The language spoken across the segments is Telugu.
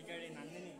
ఇక్కడ Nandini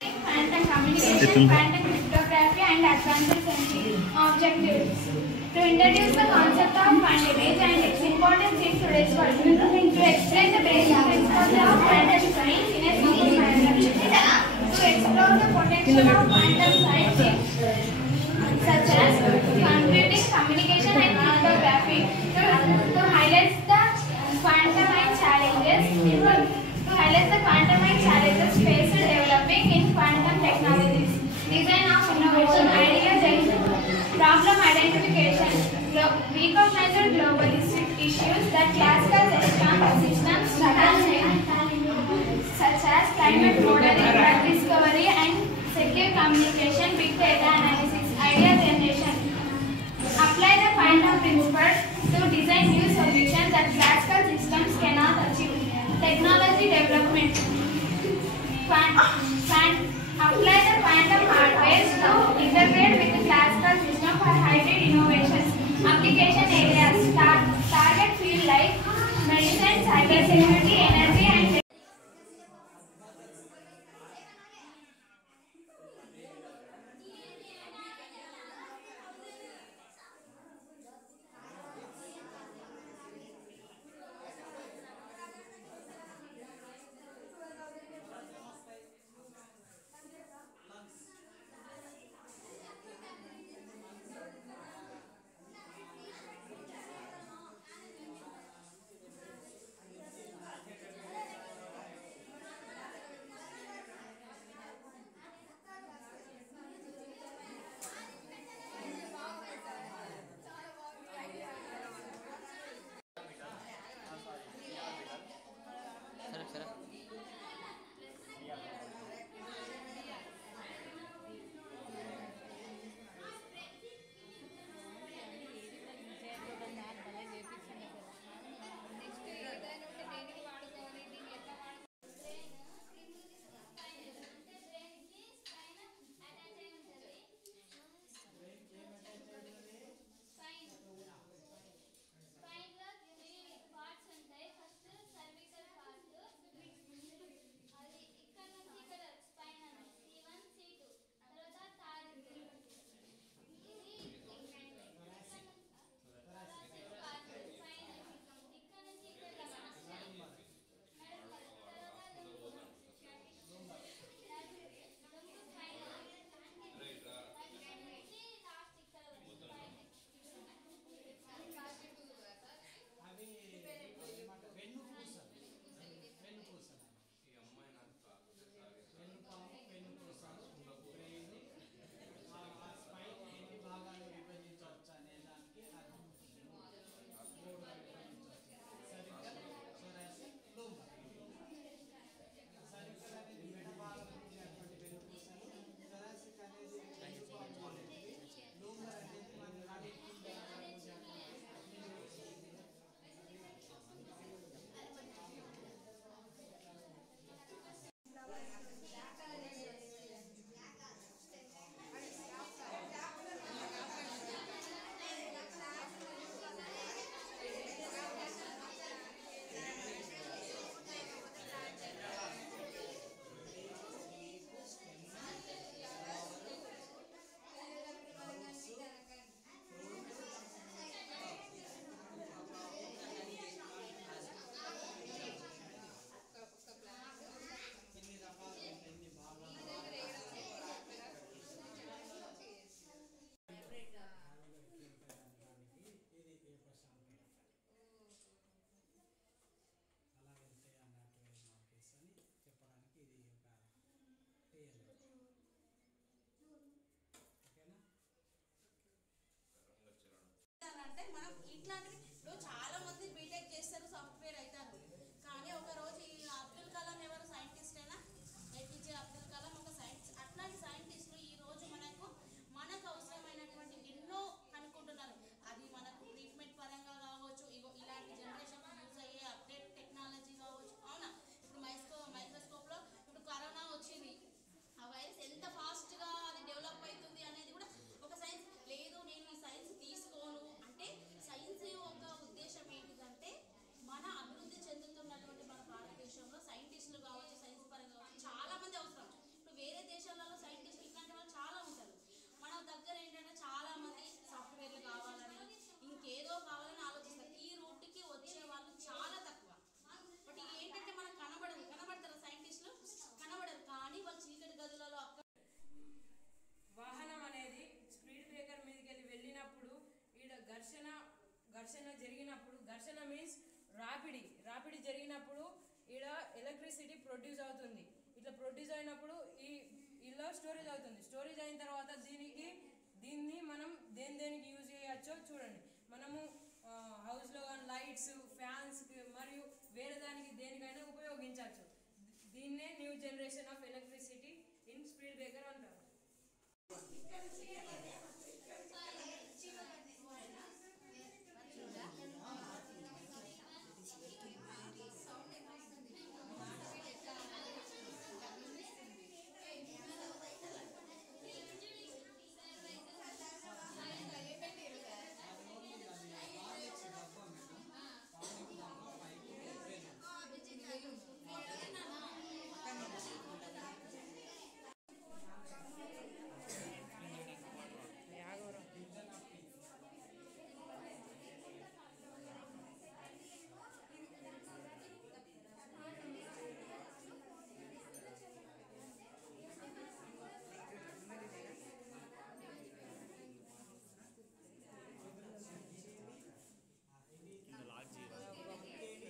Quantum communication, quantum cryptography and advanced sensing objectives. To introduce the concept of quantum and its importance in today's world. To explain the basic principles of quantum science in a simple manner. To explore the potential of quantum science such as computing, communication and cryptography. To highlight the quantum challenges faced developing in quantum technologies, design of innovation, ideas and problem identification, recognized global issues that classical systems struggle with, such as climate modeling, drug discovery and secure communication, big data analysis, idea generation. Apply the quantum principles to design new solutions that classical systems cannot achieve. Technology development. Apply the quantum hardware to integrate with the classical system for hybrid innovations. Application areas. Target field like medicine, cybersecurity, energy and మనం ఇట్లాంటివి ఇప్పుడు చాలా మంది బీటెక్ చేస్తారు, సాఫ్ట్వేర్ అవుతారు. కానీ ఒకరోజు ఈ అబ్దుల్ కలాం ఎవరు సైంటిస్ట్ అయినా, ఏపీజే అబ్దుల్ కలాం ఒక సైంటిస్ట్. అట్లాంటి సైంటిస్టులు ఈరోజు మనకు అవసరమైనటువంటి ఎన్నో కనుక్కుంటున్నారు. అది మనకు ట్రీట్మెంట్ పరంగా కావచ్చు, ఇలాంటి జనరేషన్ యూజ్ అయ్యే అప్డేట్ టెక్నాలజీ కావచ్చు. అవునా, ఇప్పుడు మైక్రోస్కోప్లో ఇప్పుడు కరోనా వచ్చింది, ఆ వైరస్ ఎంత ఫాస్ట్గా అది డెవలప్ అవుతుంది అనేది కూడా ఒక సైన్స్. లేదు నేను ఈ సైన్స్ తీసుకోను అంటే, సైన్స్ యొక్క ఉద్దేశం ఏంటిదంటే మన అభివృద్ధి చెందుతున్నటువంటి మన భారతదేశంలో సైంటిస్టులు కావచ్చు, సైన్స్ పరంగా కావచ్చు చాలా మంది అవసరం. ఇప్పుడు వేరే దేశాలలో సైంటిస్టులు ఇట్లాంటి వాళ్ళు చాలా ఉంటారు. మన దగ్గర ఏంటంటే చాలా మంది సాఫ్ట్వేర్లు కావాలని, ఇంకేదో కావాలని ఆలోచిస్తారు. ఈ రూట్కి వచ్చే వాళ్ళు చాలా తక్కువ. బట్ ఏంటంటే మనకు కనబడతారు సైంటిస్టులు, కనబడరు. కానీ వాళ్ళు చీకటి గదులలో వాహనం అనేది స్పీడ్ బ్రేకర్ మీదకి వెళ్ళినప్పుడు ఈడ ఘర్షణ జరిగినప్పుడు, ఘర్షణ మీన్స్ రాపిడి జరిగినప్పుడు ఈడ ఎలక్ట్రిసిటీ ప్రొడ్యూస్ అవుతుంది. ఇట్లా ప్రొడ్యూస్ అయినప్పుడు ఇలా స్టోరేజ్ అవుతుంది. స్టోరేజ్ అయిన తర్వాత దీన్ని మనం దేనికి యూజ్ చేయవచ్చో చూడండి. మనము హౌస్లో కానీ లైట్స్, ఫ్యాన్స్ మరియు వేరే దేనికైనా ఉపయోగించవచ్చు. దీన్నే new generation of electricity in speed breaker అంటారు.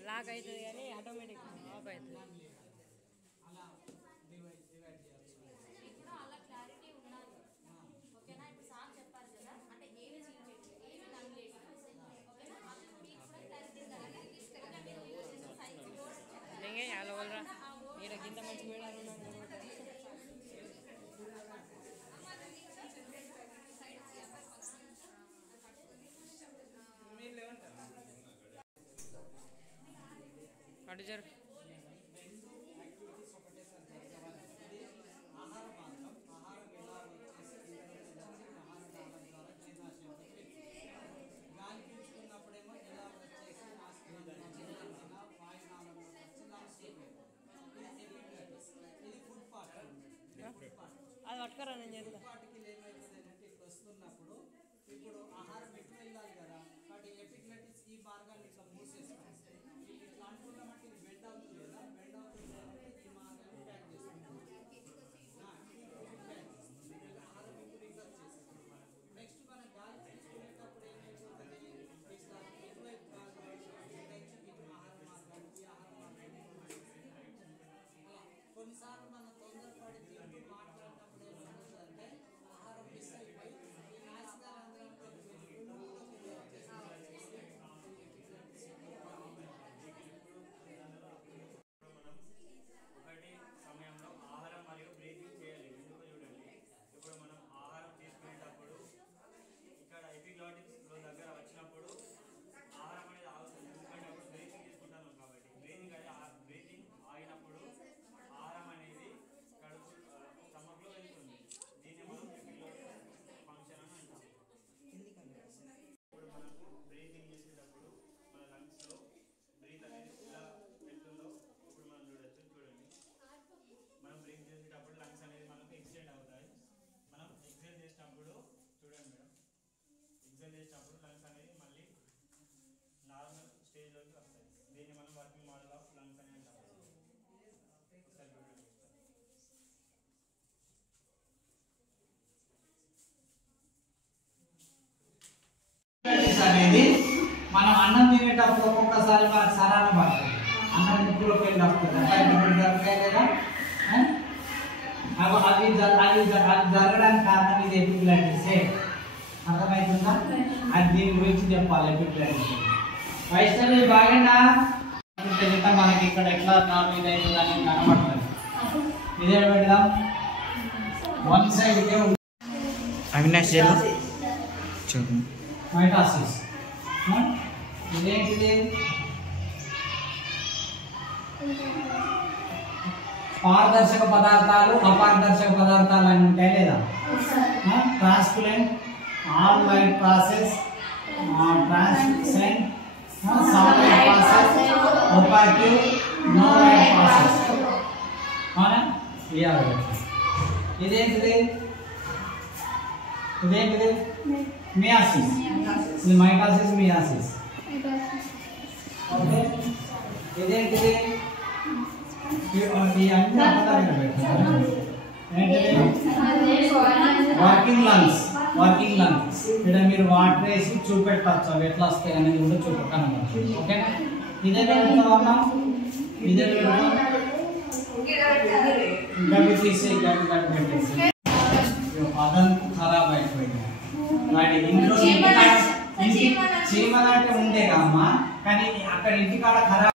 లాక్ అవుతుంది కానీ ఆటోమేటిక్ ఆఫ్ అవుతుంది. ఇప్పుడు అలా క్లారిటీ ఉండాలి. ఓకేనా, ఇప్పుడు సార్ చెప్పారు కదా, అంటే ఏమి చీకటి ఏమి నమ్మలేదు. ఓకేనా, అది మీకు కూడా క్లారిటీ కింద మంచి వేడాలు అటు జరు. గాలి పీల్చుకున్నప్పుడేమో ఇలా వచ్చేసి ఇది ఫుడ్ పార్ట్. అది పట్టుకరా నేను చెప్తా. పార్ట్కి ఏమైతుంది అంటే ఇప్పుడు వస్తున్నప్పుడు ఇప్పుడు ఆహారం ఎటు వెళ్ళాలి కదా, కాబట్టి ఎపిగ్లటిస్ ఈ మార్గాన్ని ఇట్లా మూసేస్తాం. ఇట్లా అనుకున్నామంటే ఇది బెండ్ అవుతుంది కదా, బెండ్ అవుతుంది కాబట్టి ఈ మార్గాన్ని ప్యాక్ చేస్తాం. ఆహారం ఇప్పుడు రిజర్వ్ చేస్తాం. నెక్స్ట్ మనం గాలి తీసుకునేటప్పుడు ఏమైపోతుంది, ఇట్లా ఎటువైపు ఇటు ఆహార మార్గానికి ఆహార మార్గాన్ని కొన్నిసార్లు మనం తొందరపడి తింటూ మాట్లాడినప్పుడు ఏమవుతుందంటే ఆహారం మిస్ అయిపోయి ఈ నాశనాలందరం ఒకటి సమయంలో ఆహారం మరియు బ్రీతింగ్ చేయాలి. ఎందుకు చూడండి, ఇప్పుడు మనం ఆహారం తీసుకునేటప్పుడు ఇక్కడ ఎపిగ్లాటిక్స్ దగ్గర వచ్చినప్పుడు ఆహారం అనేది ఆగుతుంది. ఎందుకంటే అప్పుడు బ్రీతింగ్ తీసుకుంటాను కాబట్టి బ్రీతింగ్ ఆగినప్పుడు ఆహారం అనేది కడుపు స్టమక్లో వెళ్తుంది. దీన్ని మనం ఎపిగ్లాటిక్స్ ఫంక్షన్ అని అంటాం. ఇప్పుడు మనకు బ్రీతింగ్ చేసేటప్పుడు మన లంగ్స్లో బ్రీత్ అనేది ఎలా వెళ్తుందో ఇప్పుడు మనం చూడండి. మనం బ్రీత్ చేసేటప్పుడు లంగ్స్ అనేది మనకు ఎక్స్టెండ్ అవుతాయి. మనం ఎక్సైల్ చేసినప్పుడు చూడండి మేడం, ఎక్సైల్ చేసినప్పుడు లంగ్స్ అనేది మళ్ళీ నార్మల్ స్టేజ్లోకి వస్తాయి. దీన్ని మనం వర్కింగ్ మోడల్ ఆఫ్ లంగ్స్ అని అంటాం. ఒకసారి చూడండి. అనేది మనం అన్నం తినేటప్పుడు ఒక్కొక్కసారి మనకు సరాన పడుతుంది. అన్నం ముక్కులోకి వెళ్ళి వస్తుంది లేదా అది జరగడానికి కారణం ఇది ఎపిగ్లాటిసే. అర్థమవుతుందా? అది దీని గురించి చెప్పాలి ఎపిక్లెటిస్. వైష్ణవి బాగా మనకి ఇక్కడ ఎట్లా నాలుగు ఇది అవుతుందని కనబడుతుంది. ఇదే పెడదాం వన్ సైడ్కే అవినాష్ జైలు చూడు మైటాసిస్. ఇదేంటిది? పారదర్శక పదార్థాలు అపారదర్శక పదార్థాలు అని ఉంటాయి లేదా? Transparent, all light passes, translucent, some light passes, opaque, no light passes. అవునా? ఇదేంటిది? ఇదేంటిది? మియాసిస్. ఇది మైటాసిస్, మియాసిస్. ఓకే, ఇదేంటిది? Working lungs. వర్కింగ్ లంగ్స్ ఇక్కడ మీరు వాటర్ వేసి చూపెట్టచ్చు అవి ఎట్లా వస్తాయి అనేది కూడా చూపెట్టాను. ఓకేనా? ఇదే పెడతామన్నా, ఇదే పెడతాం. గడ్డి తీసి గడ్డి పెట్టేసి అదంతా ఖరాబ్ అయిపోయింది. వాటి ఇంట్లో చీమలంటే ఉండే అమ్మా, కానీ అక్కడ ఇంటికాడ ఖరాబ్